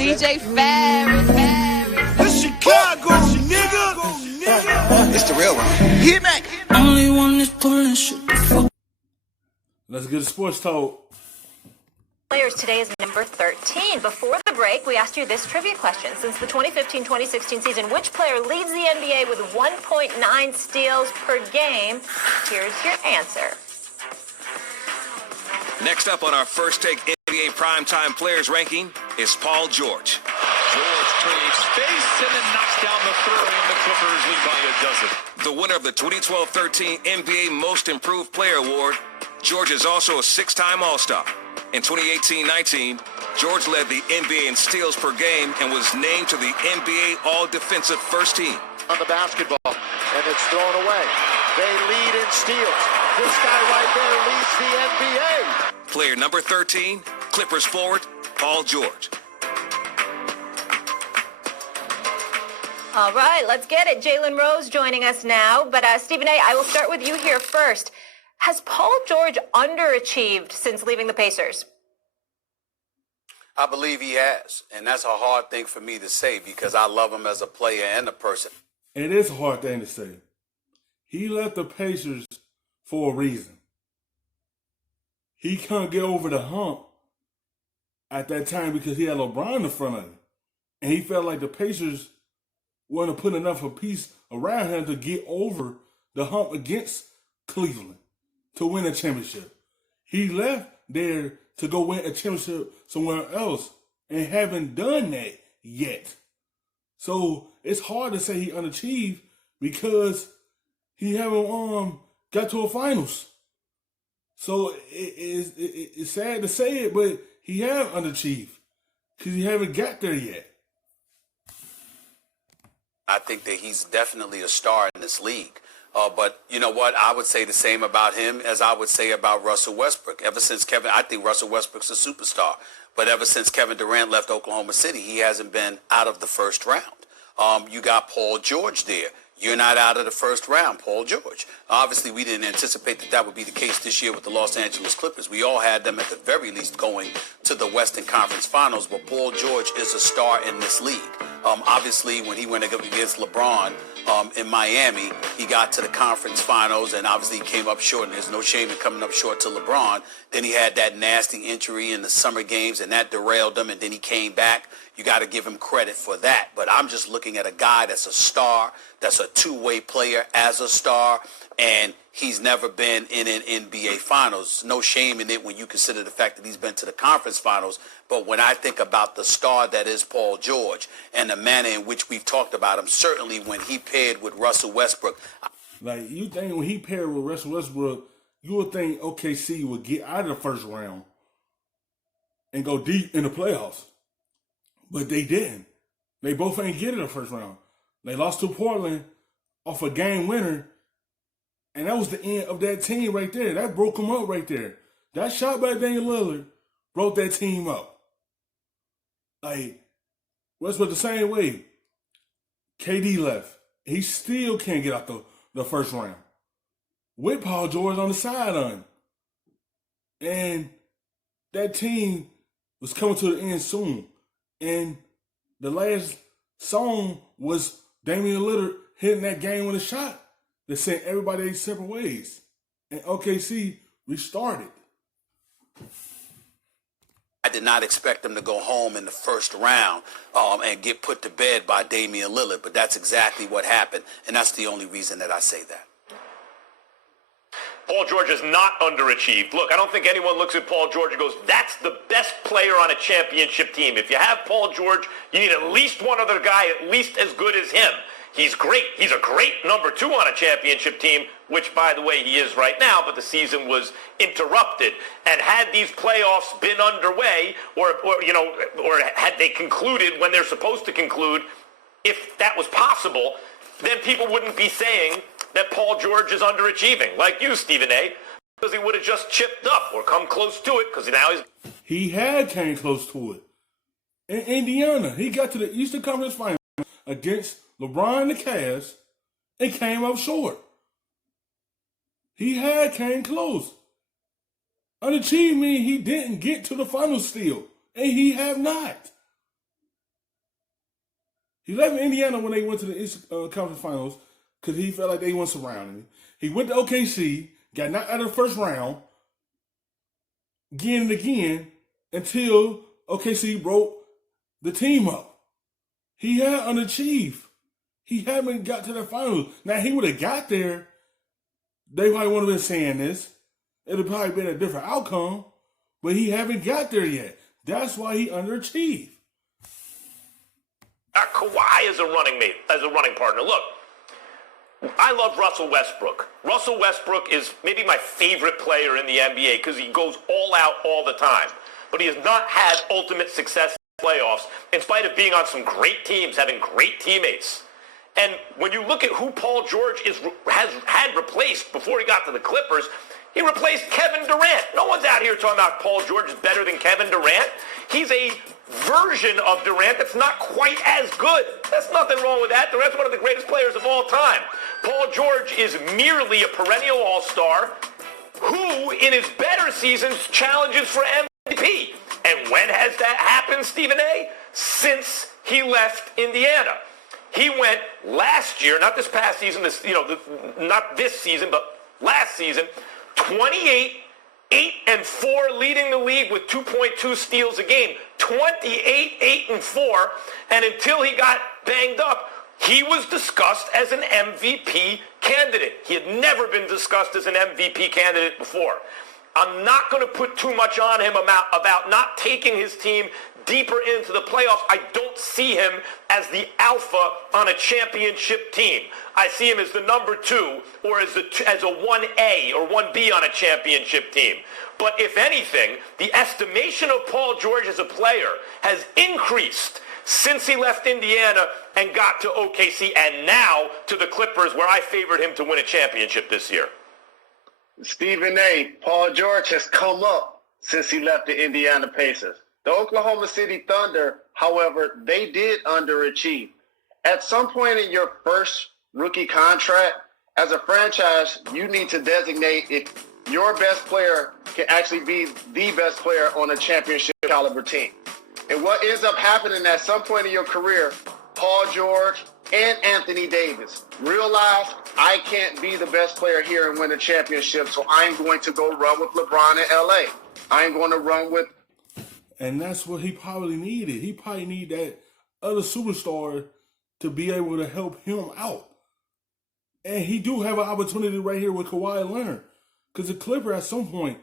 DJ Ferris. It's Chicago, nigga. It's the real one. Hit me. Only one is pulling shit. Let's get a sports talk. Players today is number 13. Before the break, we asked you this trivia question. Since the 2015-2016 season, which player leads the NBA with 1.9 steals per game? Here's your answer. Next up on our First Take NBA Primetime Players ranking is Paul George. George creates space and then knocks down the three, and the Clippers lead by a dozen. The winner of the 2012-13 NBA Most Improved Player Award, George is also a six-time All-Star. In 2018-19, George led the NBA in steals per game and was named to the NBA All-Defensive First Team. On the basketball, and it's thrown away. They lead in steals. This guy right there leads the NBA. Player number 13, Clippers forward, Paul George. All right, let's get it. Jalen Rose joining us now. But Stephen A., I will start with you here first. Has Paul George underachieved since leaving the Pacers? I believe he has, and that's a hard thing for me to say because I love him as a player and a person. It is a hard thing to say. He left the Pacers for a reason. He couldn't get over the hump at that time because he had LeBron in front of him. And he felt like the Pacers weren't put enough of a piece around him to get over the hump against Cleveland to win a championship. He left there to go win a championship somewhere else and haven't done that yet. So it's hard to say he unachieved because he haven't got to a finals. So it's sad to say it, but he have unachieved because he haven't got there yet. I think that he's definitely a star in this league. But you know what? I would say the same about him as I would say about Russell Westbrook. I think Russell Westbrook's a superstar. But ever since Kevin Durant left Oklahoma City, he hasn't been out of the first round. You got Paul George there. You're not out of the first round, Paul George. Obviously, we didn't anticipate that would be the case this year with the Los Angeles Clippers. We all had them at the very least going to the Western Conference Finals, but Paul George is a star in this league. Obviously, when he went against LeBron in Miami, he got to the conference finals, and obviously he came up short, and there's no shame in coming up short to LeBron. Then he had that nasty injury in the summer games, and that derailed him, and then he came back. You got to give him credit for that. But I'm just looking at a guy that's a star, that's a two-way player as a star, and he's never been in an NBA Finals. No shame in it when you consider the fact that he's been to the conference finals. But when I think about the star that is Paul George and the manner in which we've talked about him, certainly when he paired with Russell Westbrook. Like, you think when he paired with Russell Westbrook, you would think OKC would get out of the first round and go deep in the playoffs. But they didn't. They both ain't get in the first round. They lost to Portland off a game winner, and that was the end of that team right there. That broke them up right there. That shot by Damian Lillard broke that team up. Like, Westbrook the same way. KD left. He still can't get out the first round. With Paul George on the sideline. And that team was coming to the end soon. And the last song was Damian Lillard hitting that game with a shot that sent everybody their separate ways. And OKC restarted. I did not expect them to go home in the first round and get put to bed by Damian Lillard, but that's exactly what happened, and that's the only reason that I say that. Paul George is not underachieved. Look, I don't think anyone looks at Paul George and goes, that's the best player on a championship team. If you have Paul George, you need at least one other guy at least as good as him. He's great. He's a great number two on a championship team, which, by the way, he is right now, but the season was interrupted. And had these playoffs been underway, or had they concluded when they're supposed to conclude, if that was possible, then people wouldn't be saying that Paul George is underachieving, like you, Stephen A., because he would have just chipped up or come close to it, because now he's... He had came close to it. In Indiana, he got to the Eastern Conference Finals against LeBron and the Cavs and came up short. He had came close. Unachieved means he didn't get to the finals still, and he have not. He left Indiana when they went to the East Conference Finals because he felt like they weren't surrounding him. He went to OKC, got knocked out of the first round, again and again, until OKC broke the team up. He had underachieved. He haven't got to the finals. Now, he would have got there. They probably wouldn't have been saying this. It would have probably been a different outcome, but he haven't got there yet. That's why he underachieved. Kawhi is a running partner. Look, I love Russell Westbrook. Russell Westbrook is maybe my favorite player in the NBA because he goes all out all the time. But he has not had ultimate success in playoffs in spite of being on some great teams, having great teammates. And when you look at who Paul George has had replaced before he got to the Clippers, he replaced Kevin Durant. No one's out here talking about Paul George is better than Kevin Durant. He's a version of Durant that's not quite as good. There's nothing wrong with that. Durant's one of the greatest players of all time. Paul George is merely a perennial all-star who, in his better seasons, challenges for MVP. And when has that happened, Stephen A? Since he left Indiana. He went last year, not this past season, not this season, but last season, 28, 8-4, leading the league with 2.2 steals a game. 28, 8-4, and until he got banged up, he was discussed as an MVP candidate. He had never been discussed as an MVP candidate before. I'm not going to put too much on him about not taking his team deeper into the playoffs. I don't see him as the alpha on a championship team. I see him as the number 2 or as a 1A or 1B on a championship team. But if anything, the estimation of Paul George as a player has increased since he left Indiana and got to OKC and now to the Clippers, where I favored him to win a championship this year. Stephen A., Paul George has come up since he left the Indiana Pacers. The Oklahoma City Thunder, however, they did underachieve. At some point in your first rookie contract, as a franchise, you need to designate if your best player can actually be the best player on a championship caliber team. And what ends up happening at some point in your career, Paul George and Anthony Davis realize I can't be the best player here and win a championship, so I'm going to go run with LeBron in LA. I'm going to run with... And that's what he probably needed. He probably needed that other superstar to be able to help him out. And he do have an opportunity right here with Kawhi Leonard. Because the Clippers at some point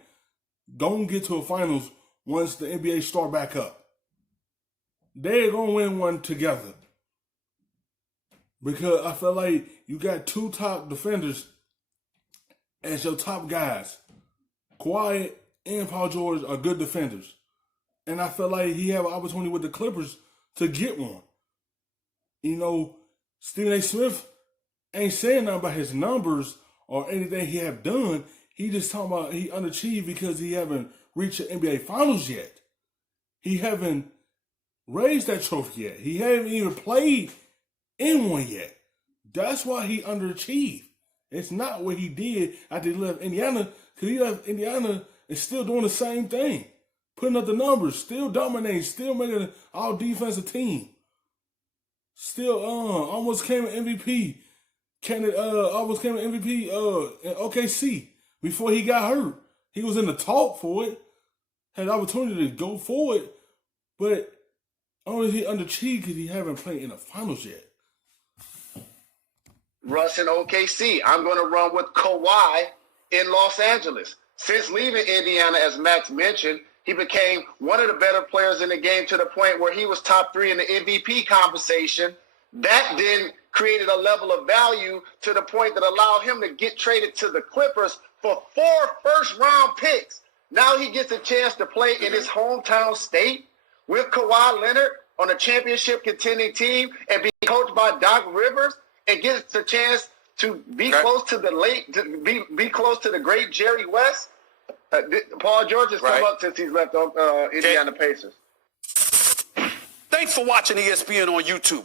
don't get to a finals once the NBA start back up. They're going to win one together. Because I feel like you got 2 top defenders as your top guys. Kawhi and Paul George are good defenders. And I feel like he have an opportunity with the Clippers to get one. You know, Stephen A. Smith ain't saying nothing about his numbers or anything he have done. He just talking about he underachieved because he haven't reached the NBA Finals yet. He haven't raised that trophy yet. He haven't even played in one yet. That's why he underachieved. It's not what he did after he left Indiana, because he left Indiana and still doing the same thing. Putting up the numbers, still dominating, still making an all-defensive team. Still almost came an MVP. Almost came an MVP in OKC before he got hurt. He was in the talk for it. Had the opportunity to go for it. But only he underachieved because he haven't played in the finals yet. Russ in OKC. I'm going to run with Kawhi in Los Angeles. Since leaving Indiana, as Max mentioned, he became one of the better players in the game to the point where he was top 3 in the MVP conversation. That then created a level of value to the point that allowed him to get traded to the Clippers for 4 first-round picks. Now he gets a chance to play in his hometown state with Kawhi Leonard on a championship contending team and be coached by Doc Rivers and gets a chance to be close to the be close to the great Jerry West. Paul George has come up since he's left Indiana Pacers. Thanks for watching ESPN on YouTube.